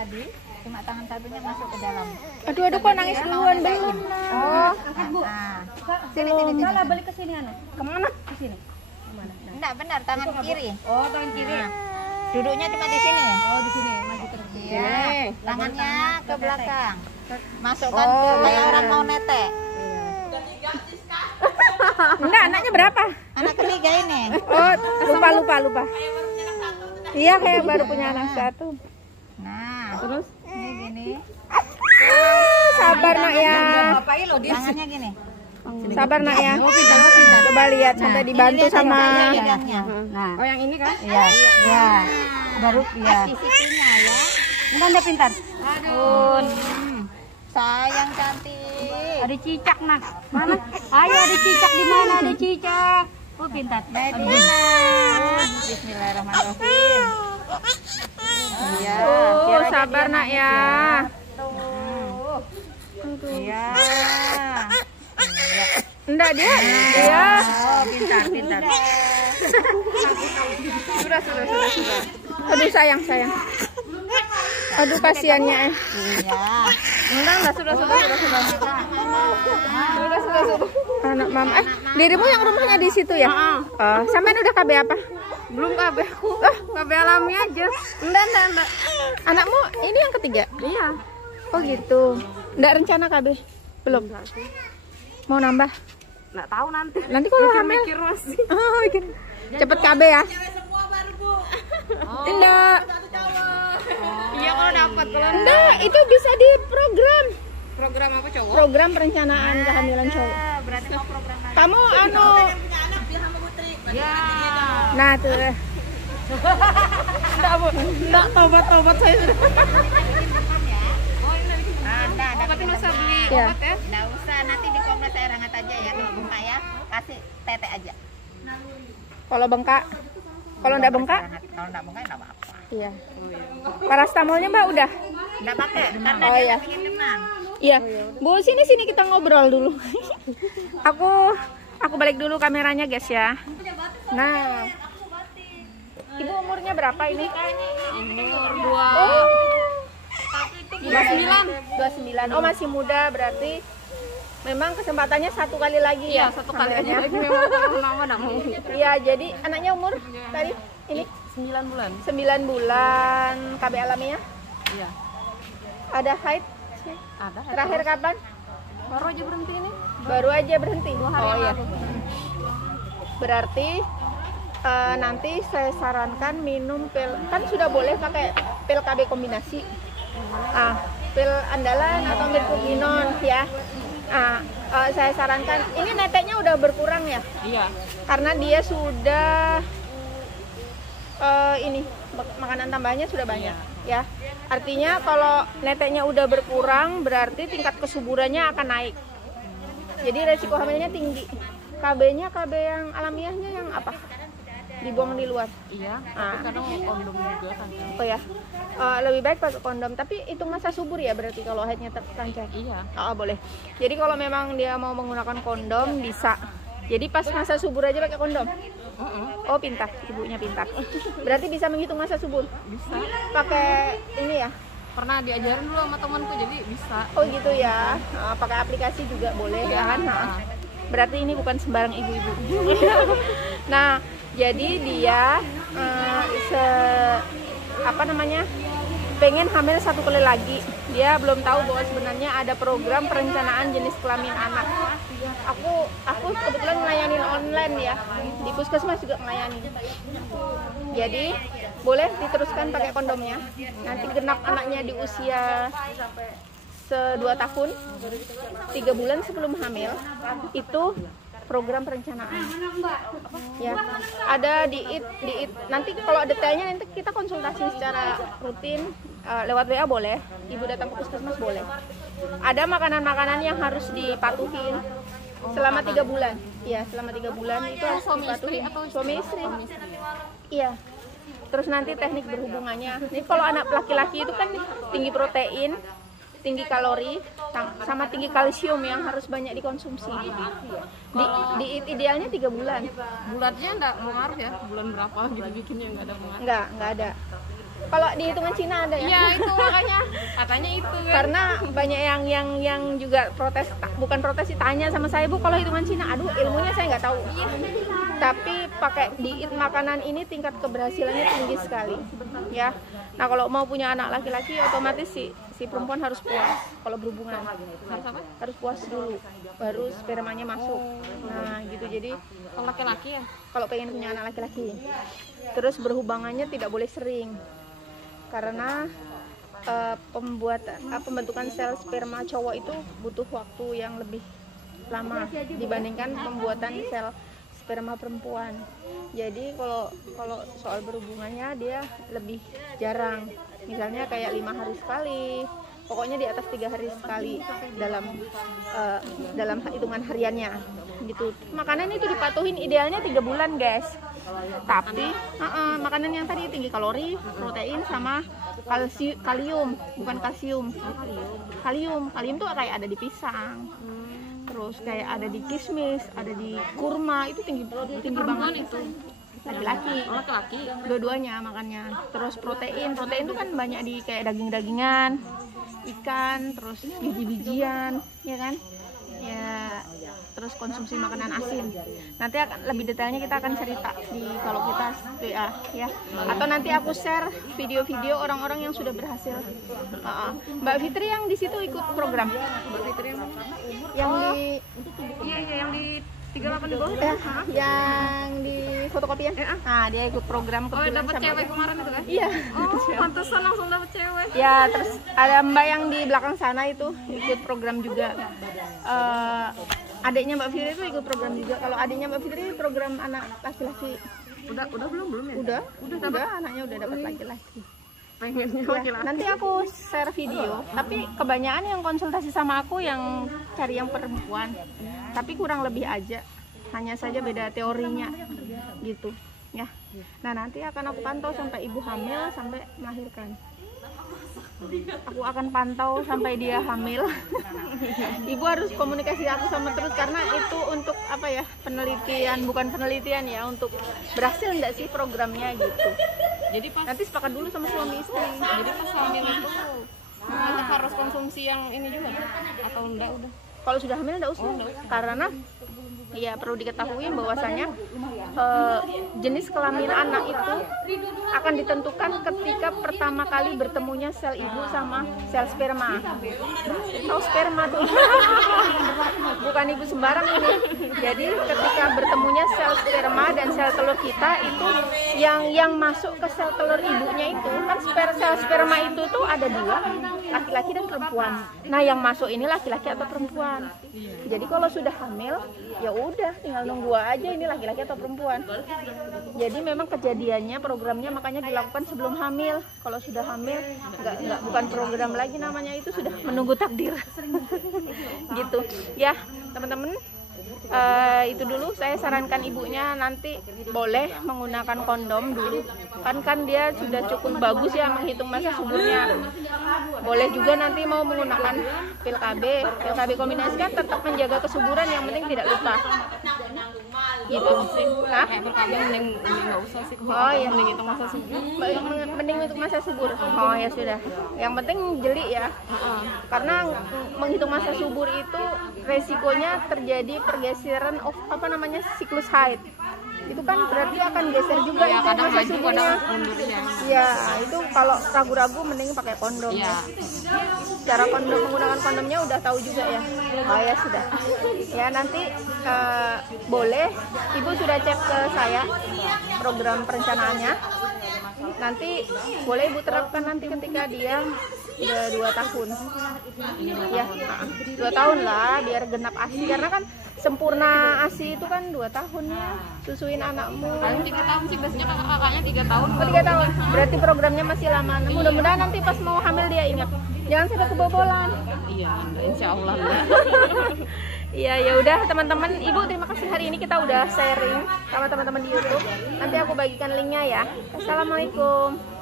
tadi, cuma tangan satunya masuk ke dalam. Aduh, kok nangis duluan belum? Oh, Angkat Bu. sini. Enggak lah, balik ke sini anu. Kemana? Ke sini. Kemana? Enggak benar, tangan kiri. Oh, tangan kiri. Nah, duduknya cuma di sini. Oh, di sini. Maju terus. Iya. Tangannya ke belakang. Masukkan ke kayak orang mau netek. Enggak, anaknya berapa? Anak ketiga ini. Oh, lupa. Iya, kayak baru punya anak satu. Nah, Terus? ini gini. Sabar nak ya. Tangannya gini. Sabar nak ya. Coba lihat sampai dibantu sama. Pegangnya. Nah. Oh, yang ini kan? Iya. Iya. Baru ya. Sisinya ya. Enggak Anda pintar. Aduh. Sayang cantik. Ada cicak nak. Mana? Ayo ada cicak di mana? Ada cicak. Oh, pintar. Medina. Bismillahirrahmanirrahim. Iya. Oh, sabar nak ya. Iya. Enggak dia. Iya. Oh, pintar. Sudah. Aduh sayang. Aduh kasihannya. Iya. Enggak, sudah. Anak mama. Dirimu yang rumahnya di situ ya? Oh, sampean udah KB apa? Belum KB. KB alami aja. Enggak. Anakmu ini yang ketiga? Iya. Oh gitu. Enggak rencana KB? Belum. Mau nambah? Enggak tahu nanti. Nanti kalau hamil. Mikir masih. Oh, mikir. Cepet KB ya? Enggak. Iya kalau dapat kalau Enggak, itu bisa di program. program apa cowok? Program perencanaan kehamilan cowok. Berarti mau program lagi. Kamu anu. Ya. Nah, tuh. Enggak tobat saya sudah. Nah, Berarti lu usah beli Ya. obat ya? nggak usah, nanti di Komnas saya rangat aja ya. Kalau buka ya, kasih tete aja. Kalau bengkak. Kalau enggak bengkak? Kalau nggak bengkak nggak apa-apa. Iya. Parastamolnya Mbak udah? Nggak pakai, karena Oh, dia iya. bikin demam. Iya. Bu, sini kita ngobrol dulu. aku balik dulu kameranya, guys ya. Nah. Ibu umurnya berapa ini? Umur 29. Oh, masih muda berarti. Memang kesempatannya satu kali lagi ya. Iya, satu kali hamilnya. aja. Ini memang nama enggak mau. Iya, jadi anaknya umur tadi ini 9 bulan. 9 bulan KB alaminya. Iya. Ada haid? Ada. Terakhir kapan? Baru aja berhenti ini. Baru aja berhenti. 2 hari Oh yang iya. lalu. Berarti nanti saya sarankan minum pil, kan sudah boleh pakai pil KB kombinasi. Pil andalan atau mirkuginon ya. Saya sarankan ini neteknya udah berkurang ya, Iya. karena dia sudah ini makanan tambahnya sudah banyak ya. Artinya kalau neteknya udah berkurang berarti tingkat kesuburannya akan naik. Jadi resiko hamilnya tinggi. KB-nya KB yang alamiahnya yang apa? Dibuang di luar. Iya. Tapi kadang kondom juga kan. Oh ya. Lebih baik pakai kondom, tapi itu masa subur ya berarti kalau haidnya terlancar. Iya. Oh, boleh. Jadi kalau memang dia mau menggunakan kondom bisa. Jadi pas masa subur aja pakai kondom. Oh, pintar, ibunya pintar. Berarti bisa menghitung masa subur. Bisa. Pakai ini ya. Pernah diajarin dulu sama temanku jadi bisa. Oh gitu ya. Pakai aplikasi juga boleh ya kan. Berarti ini bukan sembarang ibu-ibu. Nah, jadi dia pengen hamil 1 kali lagi. Dia belum tahu bahwa sebenarnya ada program perencanaan jenis kelamin anak. Aku kebetulan ngelayanin online ya, di puskesmas juga ngelayanin. Jadi boleh diteruskan pakai kondomnya. Nanti genap anaknya di usia 2 tahun, 3 bulan sebelum hamil itu program perencanaan ya. Ada diet nanti kalau detailnya nanti kita konsultasi secara rutin lewat WA boleh, ibu datang ke puskesmas boleh. Ada makanan-makanan yang harus dipatuhin selama 3 bulan ya, selama 3 bulan itu harus dipatuhin. Suami istri iya. Terus nanti teknik berhubungannya, ini kalau anak laki-laki itu kan tinggi protein, tinggi kalori, sama tinggi kalsium yang harus banyak dikonsumsi. Di idealnya 3 bulan. Bulannya enggak mengaruh ya? Bulan berapa gitu bikinnya enggak ada pengaruh. Enggak ada. Kalau di hitungan Cina ada ya? Iya itu makanya katanya itu. Karena banyak yang juga protes, bukan protes sih, tanya sama saya, Bu, kalau hitungan Cina, aduh ilmunya saya nggak tahu. Tapi pakai diet makanan ini tingkat keberhasilannya tinggi sekali, ya. Nah kalau mau punya anak laki-laki, otomatis si perempuan harus puas kalau berhubungan. Harus apa? Harus puas dulu, baru spermanya masuk. Nah gitu, jadi Kalau laki-laki ya? kalau pengen punya anak laki-laki, terus berhubungannya tidak boleh sering. Karena pembentukan sel sperma cowok itu butuh waktu yang lebih lama dibandingkan pembuatan sel sperma perempuan. Jadi kalau soal berhubungannya dia lebih jarang. Misalnya kayak 5 hari sekali, pokoknya di atas 3 hari sekali dalam hitungan hariannya gitu. Makanan itu dipatuhin idealnya 3 bulan guys. Tapi makanan yang tadi tinggi kalori, protein, sama kalium, bukan kalsium. Kalium tuh kayak ada di pisang, terus kayak ada di kismis, ada di kurma, itu tinggi banget itu. Laki-laki, dua-duanya makannya. Terus protein itu kan banyak di kayak daging-dagingan, ikan, terus biji-bijian, ya kan? Ya, terus konsumsi makanan asin. Nanti akan lebih detailnya kita akan cerita kalau kita WA ya. Atau nanti aku share video-video orang-orang yang sudah berhasil. Mbak Fitri yang di situ ikut program. Mbak Fitri yang di yang di 38 di bawah ya, yang di fotokopian. Nah, dia ikut program kebetulan dapat sama cewek dia. kemarin itu kan? Iya. Pantesan langsung dapat cewek. Ya, terus ada Mbak yang di belakang sana itu ikut program juga. Adiknya Mbak Fitri itu ikut program juga. Kalau adiknya Mbak Fitri program anak laki-laki. Udah belum ya? Udah anaknya udah dapat laki-laki. Pengennya Ya, laki-laki. nanti aku share video. Tapi kebanyakan yang konsultasi sama aku yang cari yang perempuan. Tapi kurang lebih aja. Hanya saja beda teorinya gitu. Ya. Nah, nanti akan aku pantau sampai ibu hamil sampai melahirkan. Aku akan pantau sampai dia hamil. Ibu harus komunikasi aku sama terus karena itu untuk apa ya, penelitian, bukan penelitian ya, untuk berhasil enggak sih programnya gitu. Jadi pas Nanti sepakat dulu sama suami istri. jadi pas hamil itu tetap harus konsumsi yang ini juga atau enggak udah? Kalau sudah hamil enggak usah. Karena ya perlu diketahui bahwasanya jenis kelamin anak itu akan ditentukan ketika pertama kali bertemunya sel ibu sama sel sperma. Tahu sperma tuh? Bukan ibu sembarang ini. Jadi ketika bertemunya sel sperma dan sel telur kita itu yang masuk ke sel telur ibunya itu kan sel sperma itu tuh ada 2, laki-laki dan perempuan. Nah, yang masuk ini laki-laki atau perempuan. Jadi kalau sudah hamil ya udah tinggal nunggu aja ini laki-laki atau perempuan. Jadi memang kejadiannya programnya makanya dilakukan sebelum hamil. Kalau sudah hamil nggak bukan program lagi namanya, itu sudah menunggu takdir. Gitu ya teman-teman. Itu dulu saya sarankan ibunya nanti boleh menggunakan kondom dulu, kan dia sudah cukup bagus ya menghitung masa suburnya. Boleh juga nanti mau menggunakan pil KB kombinasi, kan tetap menjaga kesuburan, yang penting tidak lupa gitu. Nah, mending nggak usah sih. oh ya, Mending itu masa subur. mending untuk masa subur. Oh ya sudah, yang penting jeli ya, karena menghitung masa subur itu resikonya terjadi pergeseran siklus haid. Itu kan berarti akan geser juga Ya, itu kadang masa maju, suburnya. kadang mundur ya. Ya, itu kalau ragu-ragu mending pakai kondom. Iya. Cara menggunakan kondomnya udah tahu juga ya. Oh ya sudah. Ya nanti boleh ibu sudah cek ke saya program perencanaannya. Nanti boleh ibu terapkan nanti ketika dia udah 2 tahun. Ya, 2 tahun lah biar genap ASI, karena kan sempurna ASI itu kan 2 tahun ya. Susuin anakmu. Paling 3 tahun sih biasanya kakaknya 3 tahun. Oh, 3 tahun. Berarti programnya masih lama. Mudah-mudahan nanti pas mau hamil dia ingat. Jangan sampai kebobolan. Iya, insya Allah. Iya, ya udah teman-teman. Ibu terima kasih, hari ini kita udah sharing sama teman-teman di YouTube. Nanti aku bagikan linknya ya. Assalamualaikum.